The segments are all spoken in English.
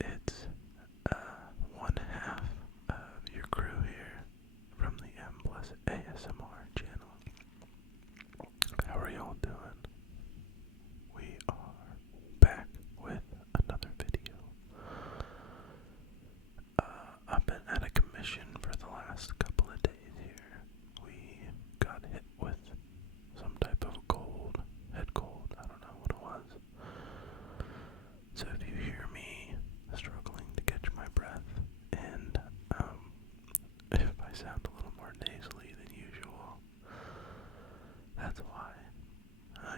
It's one half of your crew here from the M+Asmr channel. How are y'all doing? We are back with another video. I've been at a commission for the last couple of days here. We got hit with some type of head cold, I don't know what it was. So if you hear me struggling to catch my breath, and if I sound a little more nasally than usual, that's why.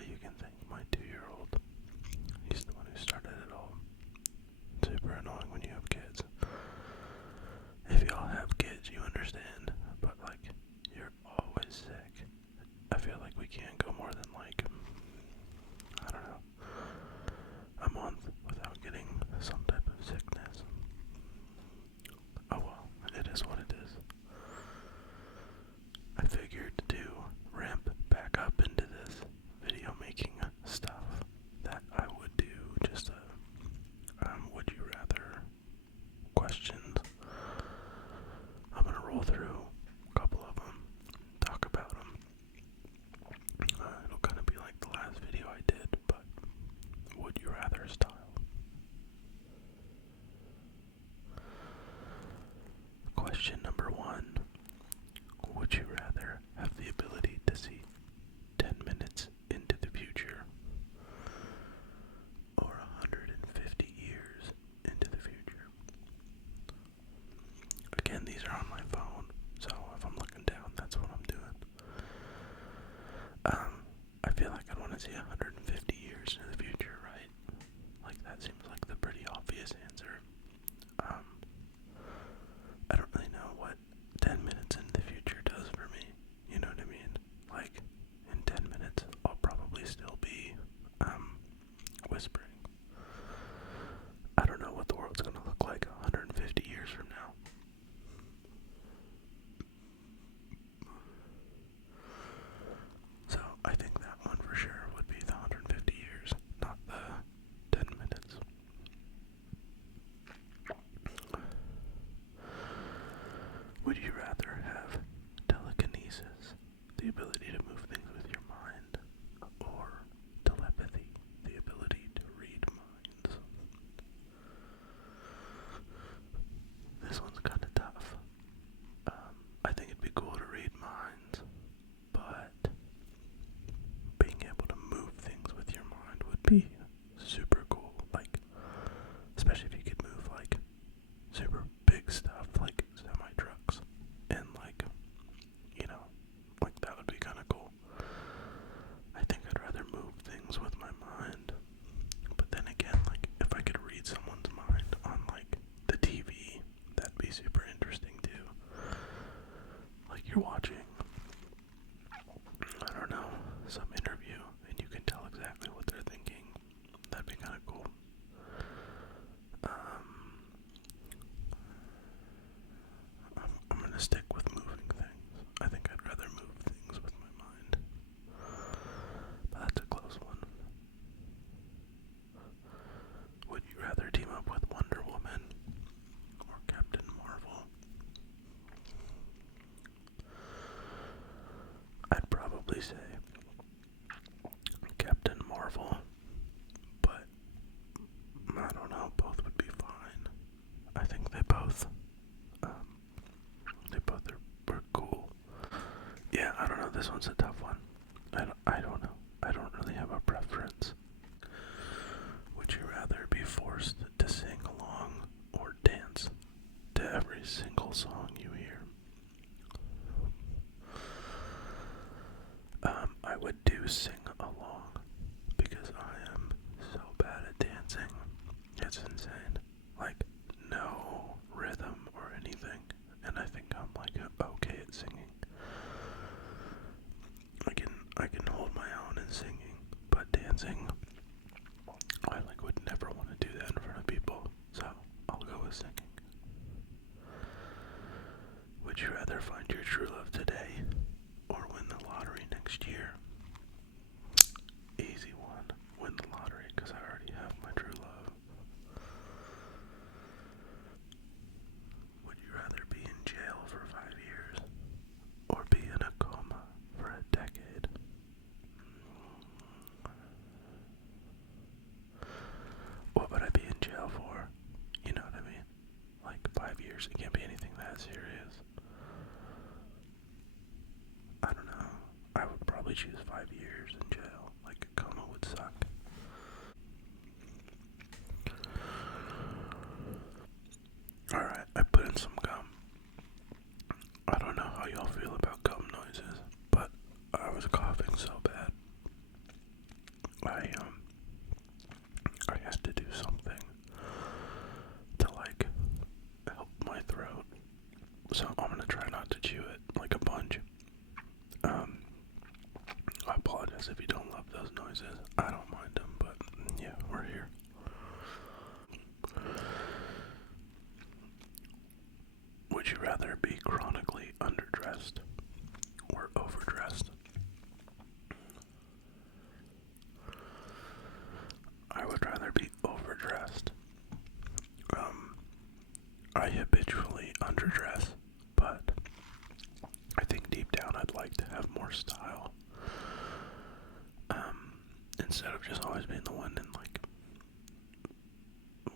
You can thank my 2-year-old. He's the one who started it all. Super annoying when you have kids. If y'all have kids, you understand, but like, you're always sick. I feel like we can't go more than like, I don't know, a month without getting some type of sickness. Oh well, it is what it is. I figured to ramp back up into this video making stuff that I would do just a would you rather questions. I'm gonna roll through a couple of them, talk about them. It'll kind of be like the last video I did, but would you rather style. Question number 1. Would you rather have the ability to see 10 minutes into the future or 150 years into the future? Again, these are on my phone, so if I'm looking down, that's what I'm doing. I feel like I'd want to see 150 years into the future, right? Like, that seems like the pretty obvious answer. I don't really know what 10 minutes into the future does for me. You know what I mean? Like, in 10 minutes, I'll probably still be, whispering. I don't know what the world's gonna look like 150 years from now. So, I think that one for sure would be the 150 years, not the 10 minutes. Would you rather have telekinesis, the ability to move things with your mind, or telepathy, the ability to read minds? This one's kind of tough. I think it'd be cool to read minds, but being able to move things with your mind would be super cool. Like, especially if you could move like super big stuff, like semi-trucks, and like, you know, like that would be kind of cool. I think I'd rather move things with my mind, but then again, like, if I could read someone's mind on like the TV, that'd be super interesting too. Like, you're watching, I don't know, some interview, and you can tell exactly what they're thinking. That'd be kind of cool. I'm gonna stick with moving things. I think I'd rather move things with my mind. But that's a close one. Would you rather team up with Wonder Woman or Captain Marvel? I'd probably say Captain Marvel, but I don't know, both would be fine. I think they both are cool. Yeah, I don't know, this one's a tough one. I don't know. I don't really have a preference. Would you rather be forced to sing along or dance to every single song you hear? I would do sing along because I am so bad at dancing. It's insane. Like, no rhythm or anything. And I think I'm like okay at singing. I can hold my own in singing, but dancing, I like would never want to do that in front of people. So I'll go with singing. Would you rather find your true love today or win the lottery next year? Easy one. Win the lottery because I already have my true love. underdressed or overdressed. I would rather be overdressed. I habitually underdress, but I think deep down I'd like to have more style. Instead of just always being the one in like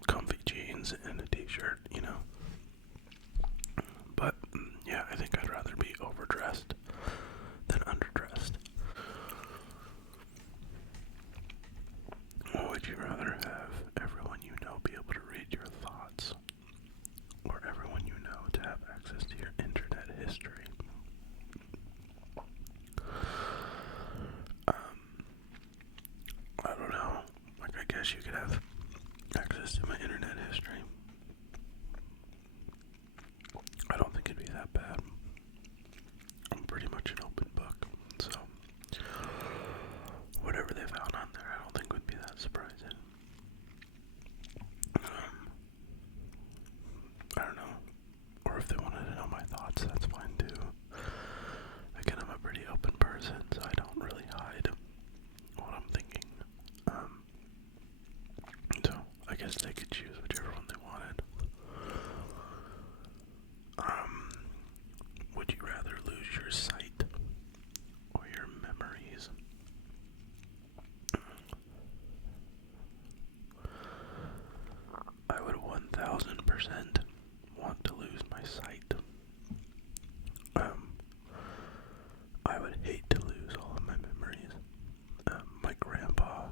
comfy jeans and a t-shirt, you know. But yeah, I think I'd rather be overdressed than underdressed. Would you rather have everyone you know be able to read your thoughts, or everyone you know to have access to your internet history? I don't know. Like, I guess you could have access to my internet history. I don't think it'd be that bad. I'm pretty much an open book, so whatever they found on there, I don't think would be that surprising. I don't know. Or if they wanted to know my thoughts, that's fine too. Again, I'm a pretty open person, so I don't really hide what I'm thinking. So I guess they could choose whichever one they wanted. Would you rather lose your sight or your memories? I would 1000% want to lose my sight. I would hate to lose all of my memories. My grandpa,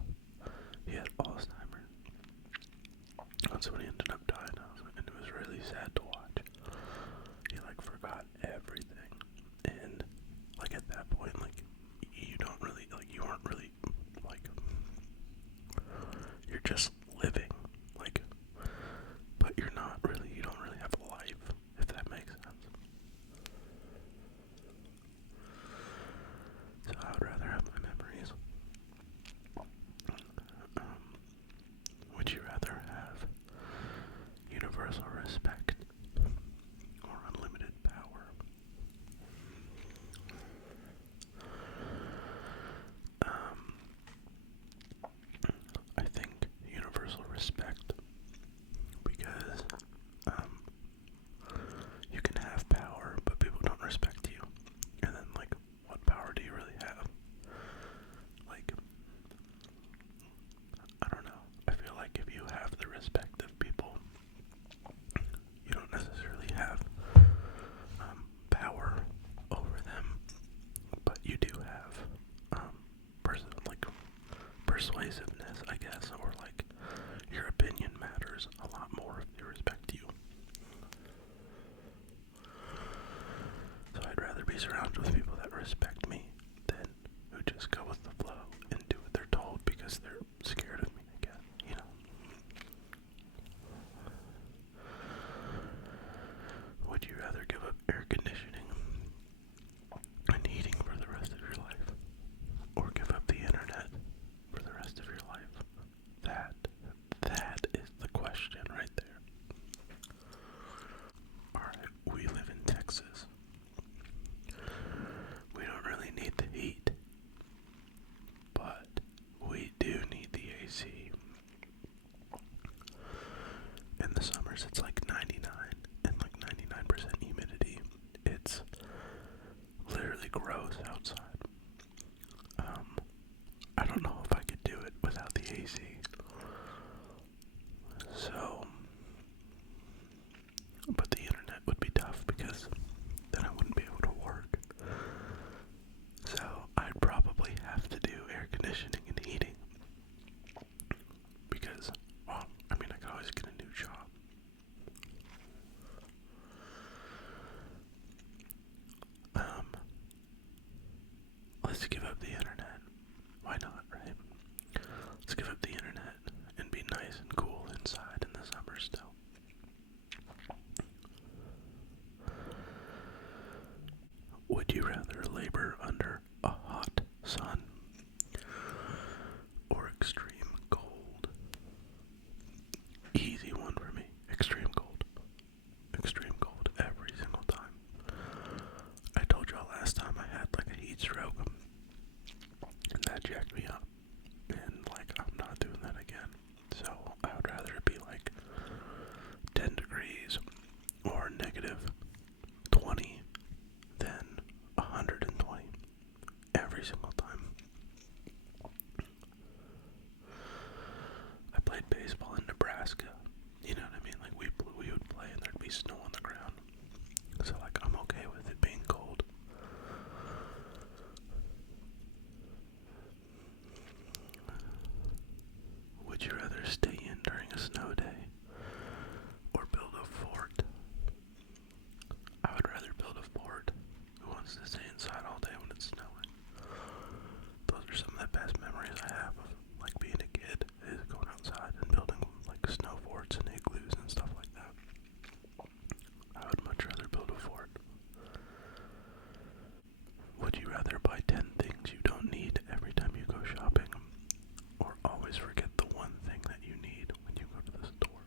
he had Alzheimer's. That's when he ended up dying of, and it was really sad to watch. He like forgot everything, and like at that point, like you don't really, like you aren't really, like you're just living, like, but you're not really, you don't really have a life, if that makes sense. So I would rather have my memories. Would you rather have universal respect Nebraska. You know what I mean? Like we would play and there'd be snow on the ground. So like I'm okay with it being cold. Would you rather stay in during a snow day or build a fort? I would rather build a fort. Who wants to stay inside all day when it's snowing? Those are some of the best memories I have of like being a kid, is going outside and building like snow forts and igloos and stuff like that. I would much rather build a fort. Would you rather buy 10 things you don't need every time you go shopping, or always forget the one thing that you need when you go to the store?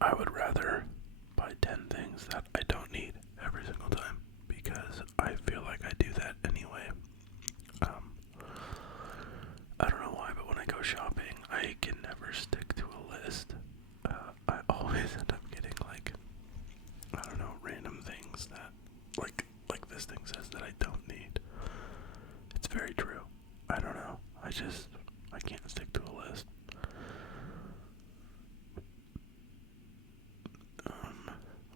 I would rather buy 10 things that I don't need every single time, because I feel like I do that anyway. I don't know why, but when I go shopping, I can never stick to a list. I always end up getting like, I don't know, random things that, like this thing says that I don't need. It's very true. I don't know. I can't stick to a list.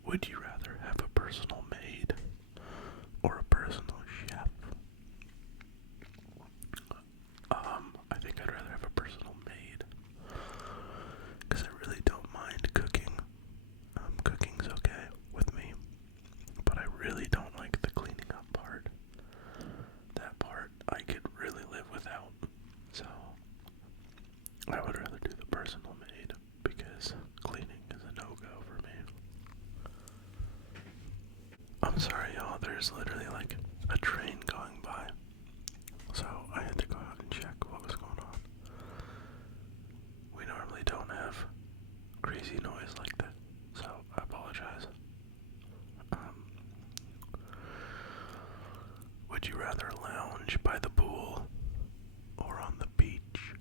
Would you rather have a personal maid or a personal chef? I think I'd rather have a personal maid, because I really don't mind cooking. Cooking's okay with me, but I really don't like the cleaning up part. That part I could really live without. So I would rather do the personal maid, because cleaning is a no-go for me. I'm sorry, y'all, there's literally like a train going by, so I had to go out and check what was going on. We normally don't have crazy noise like that, so I apologize. Would you rather lounge by the pool or on the beach?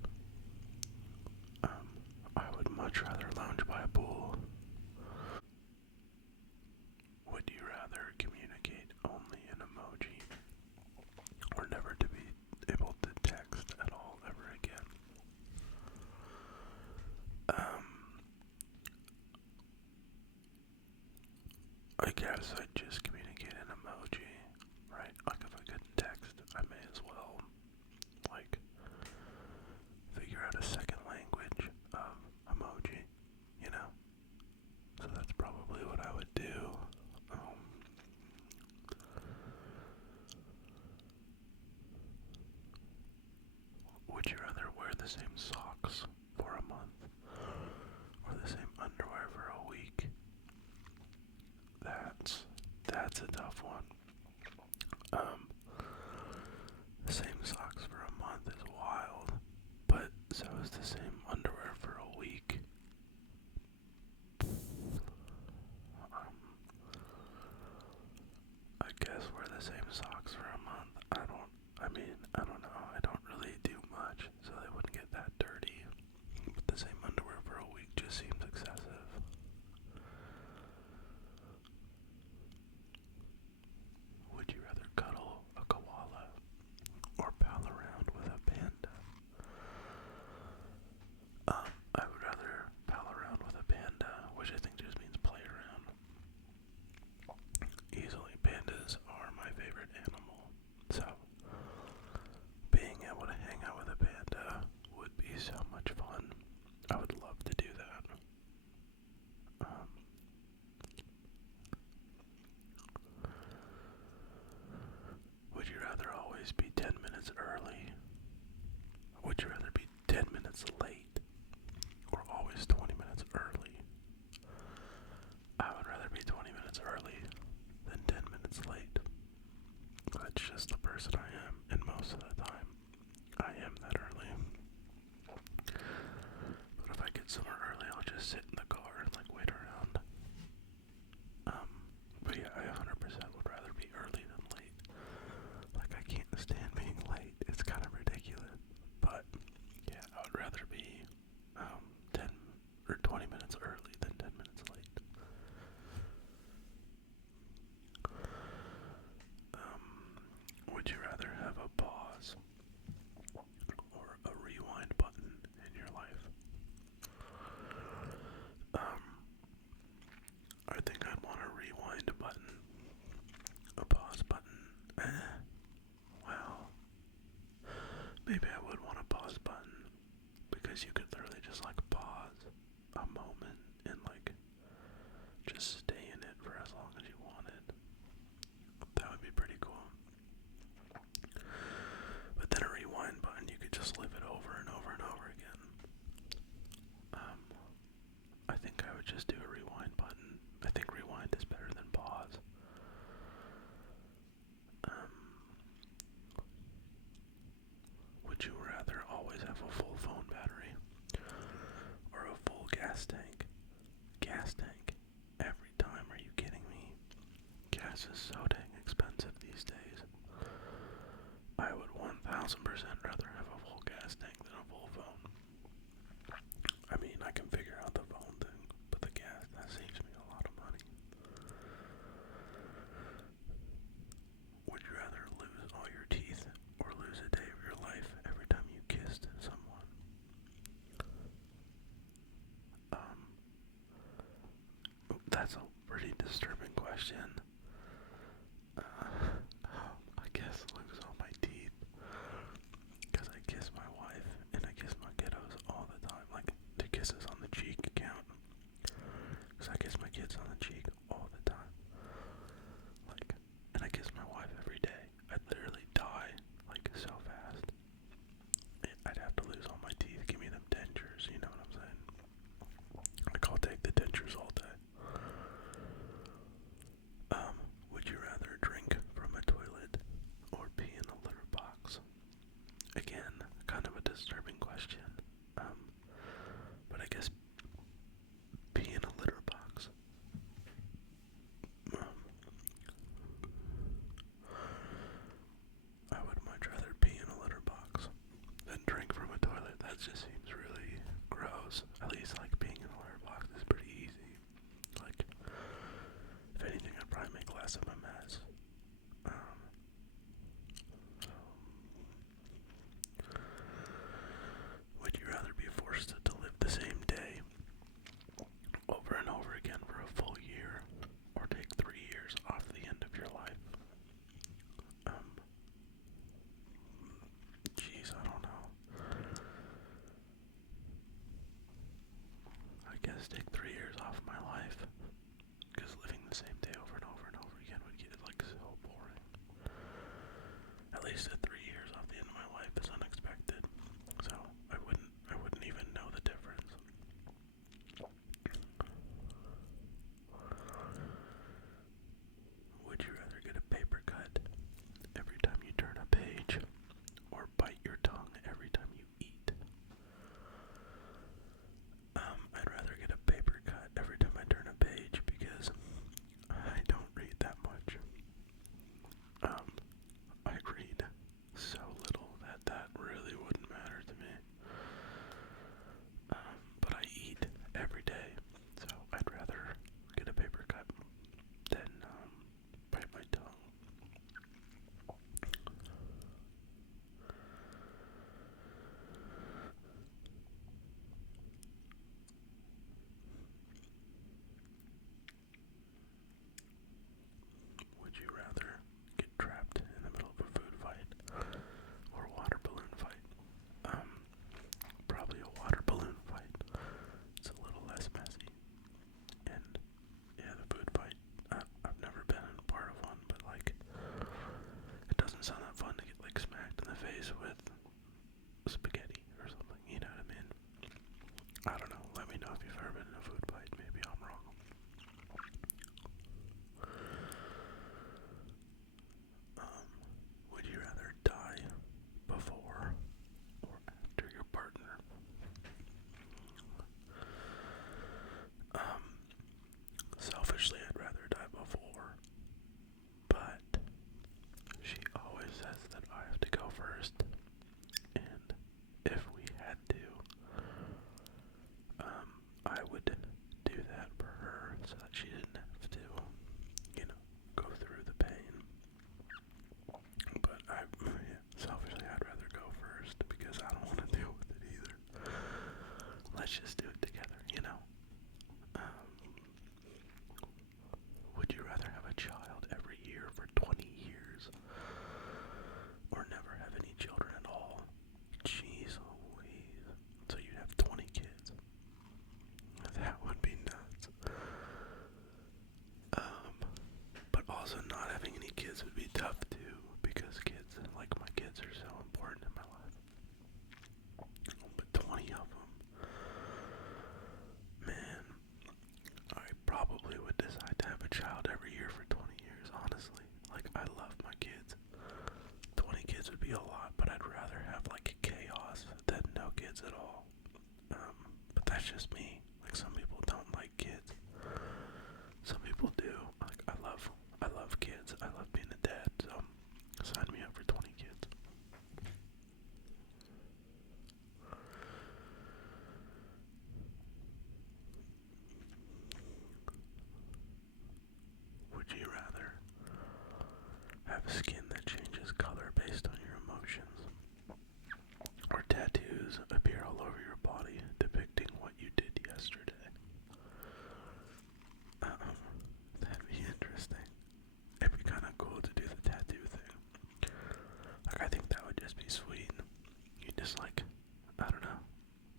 I would much rather lounge by a pool. Would you rather communicate only in emoji, or never to be able to text at all ever again? I guess I'd just communicate in emoji, right? Like if I couldn't text, I may as well, like, figure out a second language of emoji, you know? So that's probably what I would do. Would you rather wear the same socks for a month or the same underwear for a week? That's a tough one. The same socks for a month is wild, but so is the same underwear for a week. I guess wear the same socks for a month. I don't know. I don't really do much, so they wouldn't get that dirty. But the same underwear for a week just seems excessive. Would you rather cuddle a koala or pal around with a panda? I would rather pal around with a panda, which I think just means play around. Easily, pandas are my favorite animal, so being able to hang out with a panda would be so much fun. I would love to do that. Would you rather always be 10 minutes early? Would you rather be 10 minutes late or always 20 minutes early? I would rather be 20 minutes early than 10 minutes late. That's just the person I am, and most of the time, I am that early. But if I get somewhere early, I'll just sit in the car and like wait around. But yeah, I 100% would rather be early than late. Like, I can't stand being late. It's kind of ridiculous. But yeah, I would rather be 10 or 20 minutes early than 10 minutes late. Would you rather have a pause or a rewind button in your life? moment and like just stay in it for as long as you wanted. That would be pretty cool. But then a rewind button, you could just live it over and over and over again. I think I would just do a rewind button. I think rewind is better than pause. Would you rather always have a full phone battery or a full gas tank? Gas tank. Every time, are you kidding me? Gas is so dang expensive these days. I would 1000% rather have a full gas tank than a full phone. I mean, I can figure out the phone thing, but the gas, that saves me a lot of money. Would you rather lose all your teeth or lose a day of your life every time you kissed someone? That's a pretty disturbing question. I guess lose all my teeth, because I kiss my wife and I kiss my kiddos all the time. Like, the kisses on the cheek count, because I kiss my kids on the cheek all the time. Like, and I kiss my wife every day. I'd literally die, like, so fast. I'd have to lose all my teeth. Give me them dentures, you know what I'm saying? Like, I'll take the dentures all day. Would you rather drink from a toilet or pee in a litter box? Again, kind of a disturbing question. But I guess pee in a litter box. I would much rather pee in a litter box than drink from a toilet. That just seems really gross. At least, like, peeing in a litter box is pretty easy. Like, if anything, I'd probably make less of a mess. Would you rather be forced to live the same day over and over again for a full year, or take 3 years off the end of your life? Jeez, I don't know. I guess take 3 years off my life, because living the same day over and over and over again would get, like, so boring. At least at 3 years off the end of my life is unexpected, so I wouldn't even know the difference. Would you rather get a paper cut every time you turn a page, or bite your tongue every time you eat? I'd rather get a paper cut every time I turn a page, because I don't read that much. I read so little that really wouldn't matter to me. But I eat every day, so I'd rather get a paper cut than bite my tongue. Would you rather get trapped in the middle of a food fight or a water balloon fight? Probably a water balloon fight. It's a little less messy. And yeah, the food fight, I've never been in part of one, but like, it doesn't sound that fun to get like smacked in the face with spaghetti or something, you know what I mean? I don't know, let me know if you've ever been in a food fight, maybe I'm wrong. Would you rather die before or after your partner? Selfishly, I'd rather die before, but she always says that I have to go first, and if we had to, I would do that for her so that she didn't have to, go through the pain. But selfishly, I'd rather go first because I don't want to deal with it either. Let's just do it together, Would you rather have a child every year for 20 years or never have any children at all? Jeez Louise. So you'd have 20 kids. just me. Like, some people don't like kids. Some people do. Like, I love kids. I love being a dad, so sign me up for 20 kids. Would you rather have skin that changes color based on your emotions, or tattoos appear all over your body depicting what you did yesterday? That'd be interesting. It'd be kind of cool to do the tattoo thing. Like, I think that would just be sweet. You just, like, I don't know.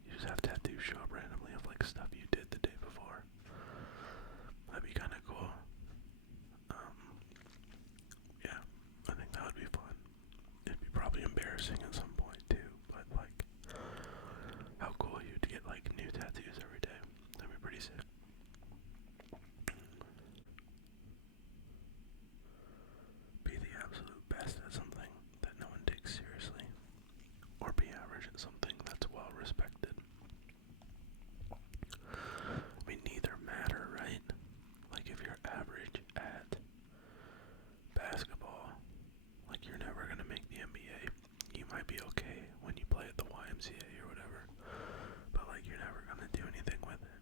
You just have tattoos show up randomly of, like, stuff you did the day before. That'd be kind of cool. Yeah, I think that would be fun. It'd be probably embarrassing at some point too, but like, how cool you'd get like new tattoos every day. That'd be pretty sick. Be the absolute best at something that no one takes seriously, or be average at something that's well respected. I mean, neither matter, right? Like, if you're average at basketball, like, you're never gonna make the NBA. You might be okay when you play at the YMCA or whatever, but like, you're never gonna do anything with it.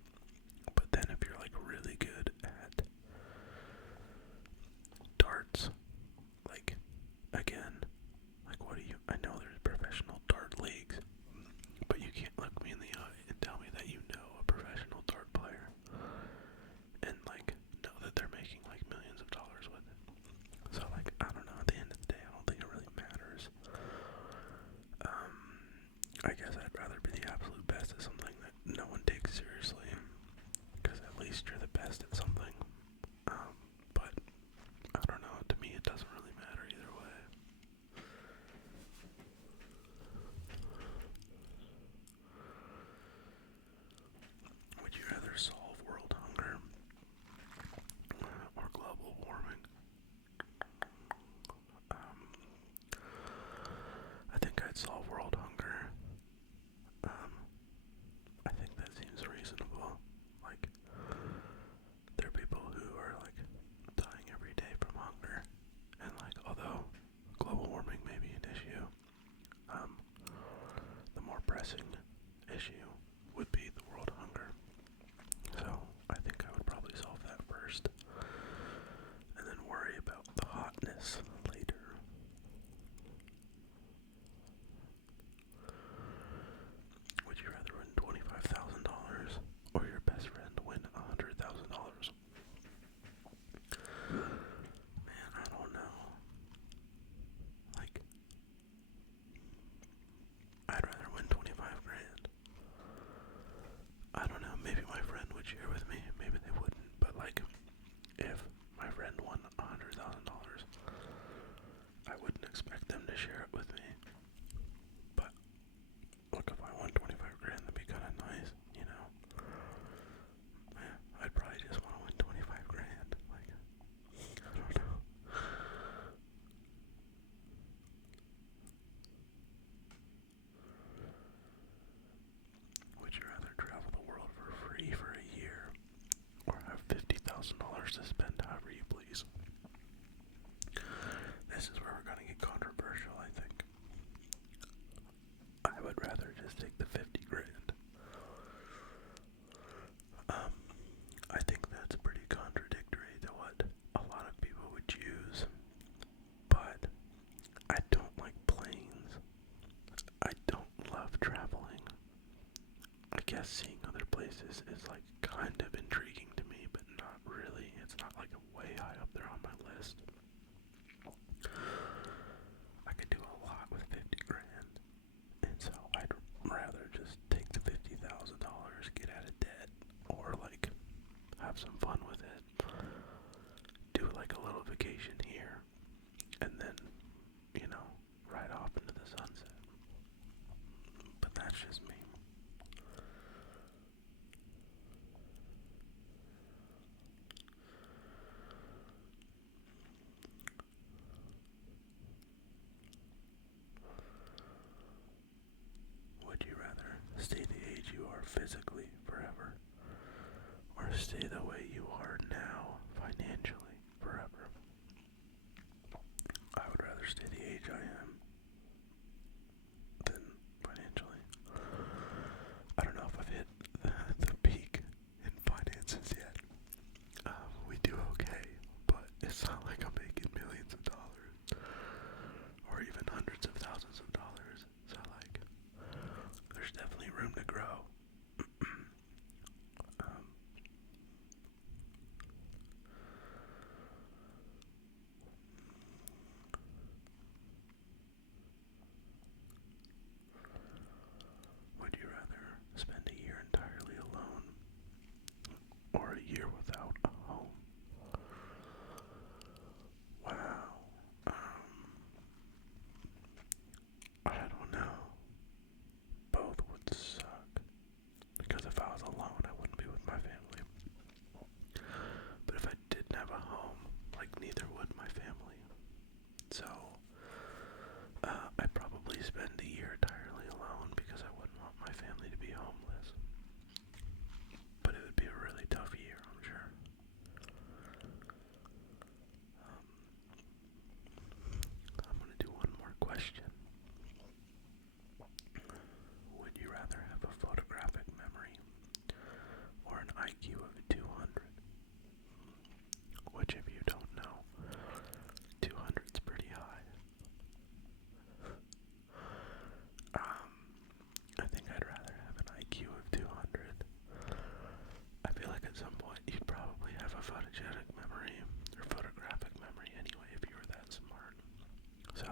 But then if you're like really good at darts, like, again, like, what do you, I know there's professional dart leagues, but you can't look me in the eye and tell me that you know a professional dart player and like know that they're making like millions of dollars with it. So like, I don't know, at the end of the day, I don't think it really matters. I guess I'd rather be the absolute best at something that no one takes seriously, because at least you're the best at something. But I don't know, to me it doesn't really matter either way. Would you rather solve world hunger or global warming? I think I'd solve world hunger. I think that seems reasonable. Like, there are people who are like dying every day from hunger, and like, although global warming may be an issue, the more pressing issue would be the world hunger. So I think I would probably solve that first, and then worry about the hotness later. Would you rather win $25,000 or your best friend win $100,000? Man, I don't know. Like, I'd rather win 25 grand. I don't know, maybe my friend would share with me, maybe they wouldn't, but like, if my friend won $100,000, I wouldn't expect them to share it with me. But look, if I won 25 grand, that'd be kind of nice, you know? Man, I'd probably just want to win 25 grand. Like, I don't know. Would you rather travel the world for free for a year, or have $50,000 to spend however you please? This is where we're gonna get controversial, I think. I would rather just take the 50 grand. I think that's pretty contradictory to what a lot of people would choose, but I don't like planes. I don't love traveling. I guess seeing other places is like kind of intriguing to me, but not really. It's not like way high up there on my list. I could do a lot with 50 grand, and so I'd rather just take the $50,000, get out of debt, or like have some fun with it. Do like a little vacation here, and then, you know, ride off into the sunset. But that's just me. neither would my family. So, I'd probably spend a year entirely alone because I wouldn't want my family to be homeless. But it would be a really tough year, I'm sure. I'm going to do one more question. Would you rather have a photographic memory or an IQ of 200? Which, if you don't know, 200's pretty high. I think I'd rather have an IQ of 200. I feel like at some point you'd probably have a photogenic memory, or photographic memory anyway, if you were that smart. So,